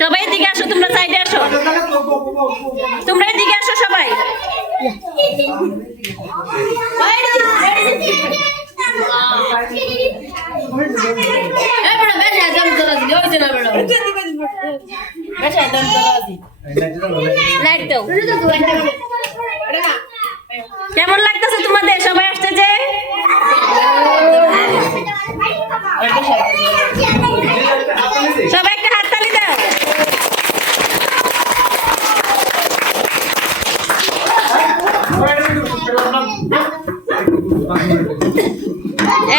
সবাই দিকে আসো, তোমরা সাইডে আসো, তোমরা দিকে আসো সবাই। কেমন লাগতেছে তোমাদের? সবাই আসছে যে সবাই একটা হাততালি দাও।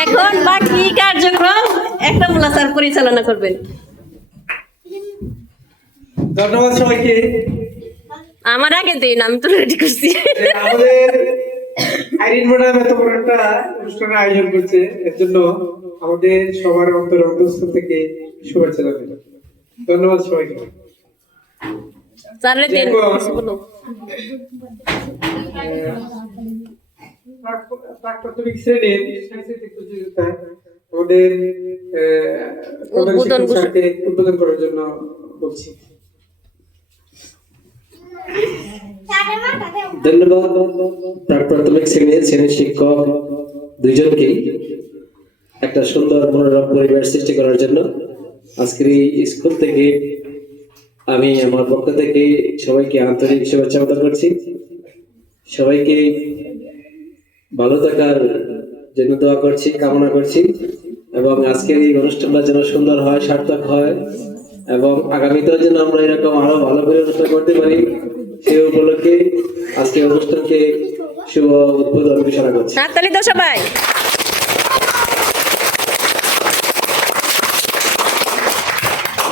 এখন বাকি কার্যক্রম একটা মুলা স্যার পরিচালনা করবেন। ধন্যবাদ সবাইকে। আমার আগে দিন, আমি তো রেডি করছি। আমাদের আইরিন ম্যাডাম এত বড় একটা অনুষ্ঠানের আয়োজন করছে, এর জন্য আমাদের সবার অন্তঃস্থল থেকে শুভেচ্ছা জানাই। ধন্যবাদ সবাইকে। স্যারের দিন বলো। প্রাক-প্রাথমিক শ্রেণীর সাংস্কৃতিক প্রতিযোগিতায় আমাদের উদ্বোধন করার জন্য বলছি। ধন্যবাদ প্রাক-প্রাথমিক শ্রেণীর শিক্ষক দুইজনকে একটা সুন্দর মনোরম পরিবেশ সৃষ্টি করার জন্য। আজকের এই স্কুল থেকে আমি আমার পক্ষ থেকে সবাইকে আন্তরিক শুভেচ্ছা প্রদান করছি। সবাইকে ভালো থাকার জন্য দোয়া করছি, কামনা করছি, এবং আজকের এই অনুষ্ঠানটা যেন সুন্দর হয়, সার্থক হয়, এবং আগামীতেও যেন আমরা এরকম আরো ভালো করে অনুষ্ঠান করতে পারি, সেই উপলক্ষে আজকে অনুষ্ঠানকে শুভ উদ্বোধন ঘোষণা করছি। হাততালি দাও সবাই।